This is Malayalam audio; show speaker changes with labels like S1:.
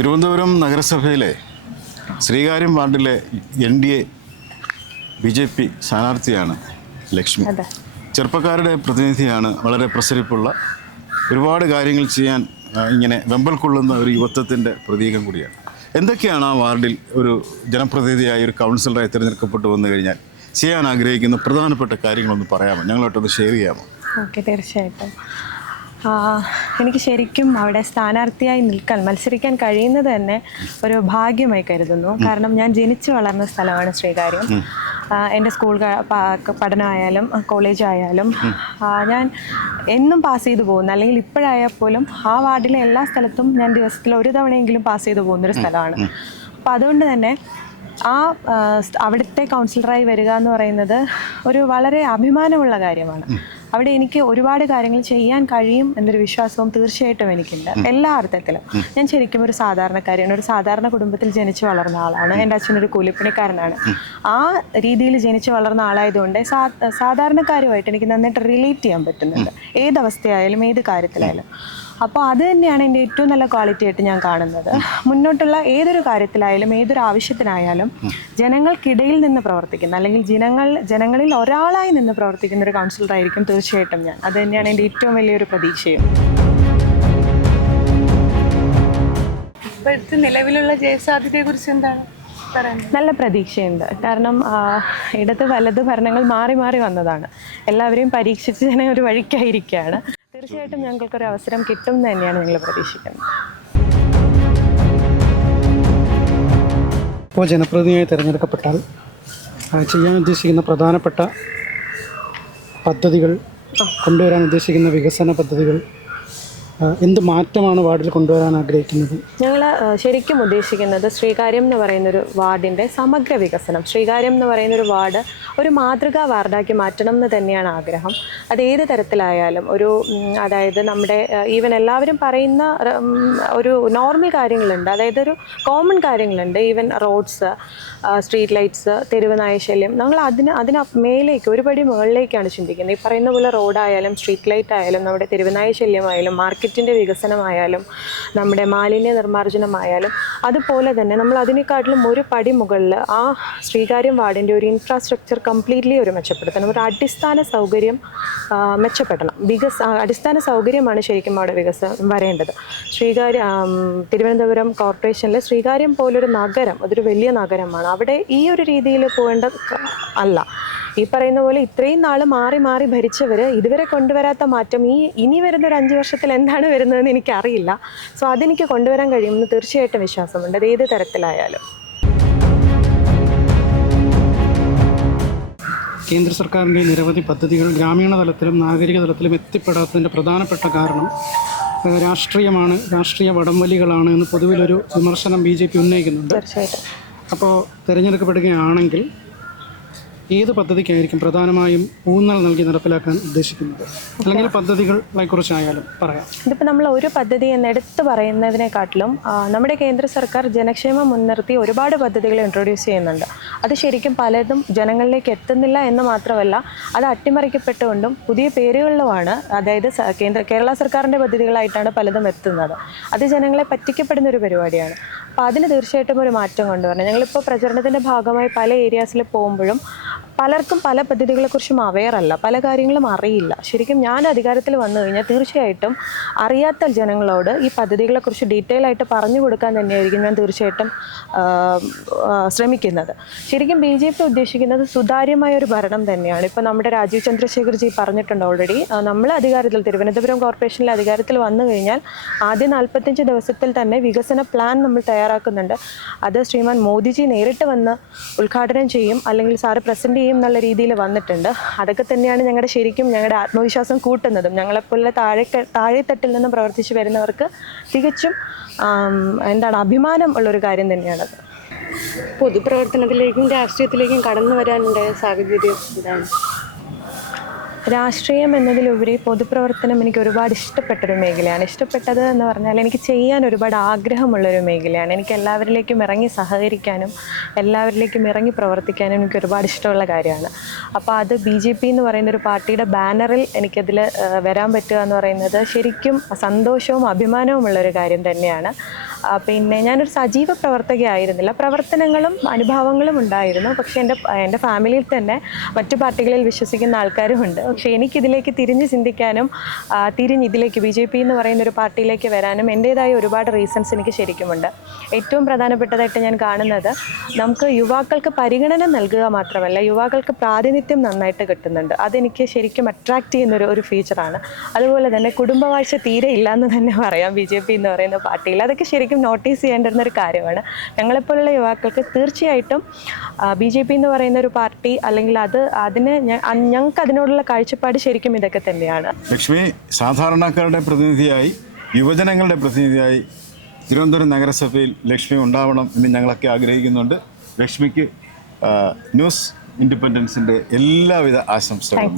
S1: തിരുവനന്തപുരം നഗരസഭയിലെ ശ്രീകാര്യം വാർഡിലെ N D A B J P സ്ഥാനാർത്ഥിയാണ് ലക്ഷ്മി. ചെറുപ്പക്കാരുടെ പ്രതിനിധിയാണ് വളരെ പ്രസരിപ്പുള്ള ഒരുപാട് കാര്യങ്ങൾ ചെയ്യാൻ ഇങ്ങനെ വെമ്പൽ കൊള്ളുന്ന ഒരു യുവത്വത്തിന്റെ പ്രതീകം കൂടിയാണ്. എന്തൊക്കെയാണ് ആ വാർഡിൽ ഒരു ജനപ്രതിനിധിയായി ഒരു കൗൺസിലറായി തിരഞ്ഞെടുക്കപ്പെട്ടു വന്നു കഴിഞ്ഞാൽ ചെയ്യാൻ ആഗ്രഹിക്കുന്ന പ്രധാനപ്പെട്ട കാര്യങ്ങളൊന്ന് പറയാമോ? ഞങ്ങളോട്ടൊന്ന് ഷെയർ ചെയ്യാമോ?
S2: ഓക്കെ തീർച്ചയായിട്ടും. എനിക്ക് ശരിക്കും അവിടെ സ്ഥാനാർത്ഥിയായി നിൽക്കാൻ മത്സരിക്കാൻ കഴിയുന്നത് തന്നെ ഒരു ഭാഗ്യമായി കരുതുന്നു. കാരണം ഞാൻ ജനിച്ചു വളർന്ന സ്ഥലമാണ് ശ്രീകാര്യം. എന്റെ സ്കൂൾ പഠനമായാലും കോളേജ് ആയാലും ഞാൻ എന്നും പാസ് ചെയ്തു പോകുന്ന. അല്ലെങ്കിൽ ഇപ്പോഴായാൽ പോലും ആ വാർഡിലെ എല്ലാ സ്ഥലത്തും ഞാൻ ദിവസത്തിൽ ഒരു തവണയെങ്കിലും പാസ് ചെയ്തു പോകുന്നൊരു സ്ഥലമാണ്. അപ്പോൾ അതുകൊണ്ട് തന്നെ ആ, അവിടുത്തെ കൗൺസിലറായി വരിക എന്ന് പറയുന്നത് ഒരു വളരെ അഭിമാനമുള്ള കാര്യമാണ്. അവിടെ എനിക്ക് ഒരുപാട് കാര്യങ്ങൾ ചെയ്യാൻ കഴിയും എന്നൊരു വിശ്വാസവും തീർച്ചയായിട്ടും എനിക്കുണ്ട്. എല്ലാ അർത്ഥത്തിലും. ഞാൻ ശരിക്കും ഒരു സാധാരണക്കാരിയാണ് ഒരു സാധാരണ കുടുംബത്തിൽ ജനിച്ചു വളർന്ന ആളാണ്. എന്റെ അച്ഛനൊരു കൂലിപ്പണിക്കാരനാണ്. ആ രീതിയിൽ ജനിച്ചു വളർന്ന ആളായതുകൊണ്ട് സാധാരണക്കാരുമായിട്ട് എനിക്ക് നന്നായിട്ട് റിലേറ്റ് ചെയ്യാൻ പറ്റുന്നുണ്ട്. ഏത് അവസ്ഥയായാലും ഏത് കാര്യത്തിലായാലും. അപ്പോൾ അത് തന്നെയാണ് എന്റെ ഏറ്റവും നല്ല ക്വാളിറ്റി ആയിട്ട് ഞാൻ കാണുന്നത്. മുന്നോട്ടുള്ള ഏതൊരു കാര്യത്തിലായാലും ഏതൊരു ആവശ്യത്തിനായാലും ജനങ്ങൾക്കിടയിൽ നിന്ന് പ്രവർത്തിക്കുന്ന അല്ലെങ്കിൽ ജനങ്ങൾ ജനങ്ങളിൽ ഒരാളായി നിന്ന് പ്രവർത്തിക്കുന്ന ഒരു കൗൺസിലറായിരിക്കും തീർച്ചയായിട്ടും ഞാൻ. അത് തന്നെയാണ് എന്റെ ഏറ്റവും വലിയൊരു പ്രതീക്ഷയും.
S3: ഇപ്പോഴത്തെ നിലവിലുള്ള ജയസാധ്യതയെ കുറിച്ച് എന്താണ് പറയുന്നത്?
S2: നല്ല പ്രതീക്ഷയുണ്ട്. കാരണം ഇടത് വലത് ഭരണങ്ങൾ മാറി മാറി വന്നതാണ്. എല്ലാവരെയും പരീക്ഷിച്ച് തന്നെ ഒരു വഴിക്കായിരിക്കുകയാണ് തീർച്ചയായിട്ടും ഞങ്ങൾക്കൊരു അവസരം കിട്ടും തന്നെയാണ് ഞങ്ങൾ പ്രതീക്ഷിക്കുന്നത്.
S4: ഇപ്പോൾ ജനപ്രതിനിധിയായി തിരഞ്ഞെടുക്കപ്പെട്ടാൽ ചെയ്യാൻ ഉദ്ദേശിക്കുന്ന പ്രധാനപ്പെട്ട പദ്ധതികൾ കൊണ്ടുവരാൻ ഉദ്ദേശിക്കുന്ന വികസന പദ്ധതികൾ എന്ത് മാറ്റമാണ് വാർഡിൽ കൊണ്ടുവരാൻ ആഗ്രഹിക്കുന്നത്?
S2: ഞങ്ങൾ ശരിക്കും ഉദ്ദേശിക്കുന്നത് ശ്രീകാര്യം എന്ന് പറയുന്ന ഒരു വാർഡിന്റെ സമഗ്ര വികസനം. ശ്രീകാര്യം എന്ന് പറയുന്ന ഒരു വാർഡ് ഒരു മാതൃകാ വാർഡാക്കി മാറ്റണം എന്ന് തന്നെയാണ് ആഗ്രഹം. അത് ഏത് തരത്തിലായാലും ഒരു അതായത് നമ്മുടെ ഈവൻ എല്ലാവരും പറയുന്ന ഒരു നോർമൽ കാര്യങ്ങളുണ്ട്. അതായത് ഒരു കോമൺ കാര്യങ്ങളുണ്ട്. ഈവൻ റോഡ്സ് സ്ട്രീറ്റ് ലൈറ്റ്സ് തെരുവ് നായശല്യം ഞങ്ങൾ അതിന് അതിന് മേലേക്ക് ഒരുപടി മുകളിലേക്കാണ് ചിന്തിക്കുന്നത്. ഈ പറയുന്ന പോലെ റോഡായാലും സ്ട്രീറ്റ് ലൈറ്റ് ആയാലും നമ്മുടെ തെരുവ് നായശല്യമായാലും മാർക്കറ്റിന്റെ വികസനമായാലും നമ്മുടെ മാലിന്യ നിർമ്മാർജനമായാലും അതുപോലെ തന്നെ നമ്മൾ അതിനെക്കാട്ടിലും ഒരു പടി മുകളിൽ ആ ശ്രീകാര്യം വാർഡിന്റെ ഒരു ഇൻഫ്രാസ്ട്രക്ചർ കംപ്ലീറ്റ്ലി ഒരു മെച്ചപ്പെടുത്തണം. ഒരു അടിസ്ഥാന സൗകര്യം മെച്ചപ്പെടണം. വികസ അടിസ്ഥാന സൗകര്യമാണ് ശരിക്കും അവിടെ വികസനം വരേണ്ടത്. ശ്രീകാര്യ തിരുവനന്തപുരം കോർപ്പറേഷനിലെ ശ്രീകാര്യം പോലൊരു നഗരം അതൊരു വലിയ നഗരമാണ്. അവിടെ ഈ ഒരു രീതിയിൽ പോകേണ്ട അല്ല. ഈ പറയുന്ന പോലെ ഇത്രയും നാൾ മാറി മാറി ഭരിച്ചവര് ഇതുവരെ കൊണ്ടുവരാത്ത മാറ്റം ഈ ഇനി വരുന്ന ഒരു അഞ്ച് വർഷത്തിൽ എന്താണ് വരുന്നതെന്ന് എനിക്കറിയില്ല. സോ അതെനിക്ക് കൊണ്ടുവരാൻ കഴിയുമെന്ന് തീർച്ചയായിട്ടും വിശ്വാസമുണ്ട്. അത് ഏത് തരത്തിലായാലും.
S4: കേന്ദ്ര സർക്കാരിന്റെ നിരവധി പദ്ധതികൾ ഗ്രാമീണ തലത്തിലും നാഗരിക തലത്തിലും എത്തിപ്പെടാത്തതിന്റെ പ്രധാനപ്പെട്ട കാരണം രാഷ്ട്രീയമാണ് രാഷ്ട്രീയ വടംവലികളാണ് എന്ന് പൊതുവിലൊരു വിമർശനം ബി ജെ പി ഉന്നയിക്കുന്നുണ്ട്. അപ്പോൾ തിരഞ്ഞെടുക്കപ്പെടുകയാണെങ്കിൽ ഏത് പദ്ധതിക്കായിരിക്കും പ്രധാനമായും ഊന്നൽ നൽകി നടപ്പിലാക്കാൻ ഉദ്ദേശിക്കുന്നത്? അല്ലെങ്കിൽ പദ്ധതികളെ കുറിച്ചായാലും പറയാം.
S2: ഇതിപ്പോൾ നമ്മൾ ഒരു പദ്ധതി എന്ന് എടുത്തു പറയുന്നതിനെക്കാട്ടിലും നമ്മുടെ കേന്ദ്ര സർക്കാർ ജനക്ഷേമം മുൻനിർത്തി ഒരുപാട് പദ്ധതികൾ ഇൻട്രൊഡ്യൂസ് ചെയ്യുന്നുണ്ട്. അത് ശരിക്കും പലതും ജനങ്ങളിലേക്ക് എത്തുന്നില്ല എന്ന് മാത്രമല്ല അത് അട്ടിമറിക്കപ്പെട്ടുകൊണ്ടും പുതിയ പേരുകളിലുമാണ് അതായത് കേന്ദ്ര കേരള സർക്കാരിന്റെ പദ്ധതികളായിട്ടാണ് പലതും എത്തുന്നത്. അത് ജനങ്ങളെ പറ്റിക്കപ്പെടുന്ന ഒരു പരിപാടിയാണ്. അപ്പോൾ അതിന് തീർച്ചയായിട്ടും ഒരു മാറ്റം കൊണ്ടുവരണം. ഞങ്ങളിപ്പോൾ പ്രചരണത്തിന്റെ ഭാഗമായി പല ഏരിയാസിൽ പോകുമ്പോഴും പലർക്കും പല പദ്ധതികളെക്കുറിച്ചും അവെയർ അല്ല. പല കാര്യങ്ങളും അറിയില്ല. ശരിക്കും ഞാൻ അധികാരത്തിൽ വന്നു കഴിഞ്ഞാൽ തീർച്ചയായിട്ടും അറിയാത്ത ജനങ്ങളോട് ഈ പദ്ധതികളെക്കുറിച്ച് ഡീറ്റെയിൽ ആയിട്ട് പറഞ്ഞു കൊടുക്കാൻ തന്നെയായിരിക്കും ഞാൻ തീർച്ചയായിട്ടും ശ്രമിക്കുന്നത്. ശരിക്കും ബി ജെ പി ഉദ്ദേശിക്കുന്നത് സുതാര്യമായ ഒരു ഭരണം തന്നെയാണ്. ഇപ്പോൾ നമ്മുടെ രാജീവ് ചന്ദ്രശേഖർ ജി പറഞ്ഞിട്ടുണ്ട് ഓൾറെഡി നമ്മൾ അധികാരത്തിൽ തിരുവനന്തപുരം കോർപ്പറേഷനിലെ അധികാരത്തിൽ വന്നു കഴിഞ്ഞാൽ ആദ്യ നാൽപ്പത്തഞ്ച് ദിവസത്തിൽ തന്നെ വികസന പ്ലാൻ നമ്മൾ തയ്യാറാക്കുന്നുണ്ട്. അത് ശ്രീമാൻ മോദിജി നേരിട്ട് വന്ന് ഉദ്ഘാടനം ചെയ്യും. അല്ലെങ്കിൽ സാറ് പ്രസന്റ് ചെയ്യും എന്നുള്ള രീതിയിൽ വന്നിട്ടുണ്ട്. അതൊക്കെ തന്നെയാണ് ഞങ്ങളുടെ ശരിക്കും ഞങ്ങളുടെ ആത്മവിശ്വാസം കൂട്ടുന്നതും. ഞങ്ങളെപ്പോലെ താഴെ താഴെത്തട്ടിൽ നിന്ന് പ്രവർത്തിച്ച് വരുന്നവർക്ക് തികച്ചും എന്താണ് അഭിമാനം ഉള്ളൊരു കാര്യം തന്നെയാണത്.
S3: പൊതുപ്രവർത്തനത്തിലേക്കും രാഷ്ട്രീയത്തിലേക്കും കടന്നു വരാനുണ്ടായ സാഹചര്യം ഇതാണ്.
S2: രാഷ്ട്രീയം എന്നതിലുപരി പൊതുപ്രവർത്തനം എനിക്ക് ഒരുപാട് ഇഷ്ടപ്പെട്ടൊരു മേഖലയാണ്. ഇഷ്ടപ്പെട്ടത് എന്ന് പറഞ്ഞാൽ എനിക്ക് ചെയ്യാൻ ഒരുപാട് ആഗ്രഹമുള്ളൊരു മേഖലയാണ്. എനിക്ക് എല്ലാവരിലേക്കും ഇറങ്ങി സഹകരിക്കാനും എല്ലാവരിലേക്കും ഇറങ്ങി പ്രവർത്തിക്കാനും എനിക്ക് ഒരുപാട് ഇഷ്ടമുള്ള കാര്യമാണ്. അപ്പോൾ അത് ബി ജെ പി എന്ന് പറയുന്ന ഒരു പാർട്ടിയുടെ ബാനറിൽ എനിക്കതിൽ വരാൻ പറ്റുക എന്ന് പറയുന്നത് ശരിക്കും സന്തോഷവും അഭിമാനവുമുള്ളൊരു കാര്യം തന്നെയാണ്. പിന്നെ ഞാനൊരു സജീവ പ്രവർത്തകയായിരുന്നില്ല. പ്രവർത്തനങ്ങളും അനുഭവങ്ങളും ഉണ്ടായിരുന്നു. പക്ഷേ എന്റെ എന്റെ ഫാമിലിയിൽ തന്നെ മറ്റു പാർട്ടികളിൽ വിശ്വസിക്കുന്ന ആൾക്കാരുമുണ്ട്. പക്ഷേ എനിക്കിതിലേക്ക് തിരിഞ്ഞ് ചിന്തിക്കാനും തിരിഞ്ഞ് ഇതിലേക്ക് ബി ജെ പി എന്ന് പറയുന്ന ഒരു പാർട്ടിയിലേക്ക് വരാനും എന്റേതായ ഒരുപാട് റീസൺസ് എനിക്ക് ശരിക്കുമുണ്ട്. ഏറ്റവും പ്രധാനപ്പെട്ടതായിട്ട് ഞാൻ കാണുന്നത് നമുക്ക് യുവാക്കൾക്ക് പരിഗണന നൽകുക മാത്രമല്ല യുവാക്കൾക്ക് പ്രാതിനിധ്യം നന്നായിട്ട് കിട്ടുന്നുണ്ട്. അതെനിക്ക് ശരിക്കും അട്രാക്റ്റ് ചെയ്യുന്ന ഒരു ഒരു ഫീച്ചറാണ് അതുപോലെ തന്നെ കുടുംബവാഴ്ച തീരെ ഇല്ല എന്ന് തന്നെ പറയാം ബി ജെ പി എന്ന് പറയുന്ന പാർട്ടിയിൽ. അതൊക്കെ ശരിക്കും നോട്ടീസ് ചെയ്യേണ്ടുന്ന ഒരു കാര്യമാണ്. ഞങ്ങളെപ്പോലുള്ള യുവാക്കൾക്ക് തീർച്ചയായിട്ടും ബി ജെ പി എന്ന് പറയുന്ന ഒരു പാർട്ടി അല്ലെങ്കിൽ അത് അതിന് ഞങ്ങൾക്ക് അതിനോടുള്ള കാഴ്ചപ്പാട് ശരിക്കും ഇതൊക്കെ തന്നെയാണ്.
S1: ലക്ഷ്മി സാധാരണക്കാരുടെ പ്രതിനിധിയായി യുവജനങ്ങളുടെ പ്രതിനിധിയായി തിരുവനന്തപുരം നഗരസഭയിൽ ലക്ഷ്മി ഉണ്ടാവണം എന്ന് ഞങ്ങളൊക്കെ ആഗ്രഹിക്കുന്നുണ്ട്. ലക്ഷ്മിക്ക് ന്യൂസ് ഇൻഡിപെൻഡൻസിന്റെ എല്ലാവിധ ആശംസകളും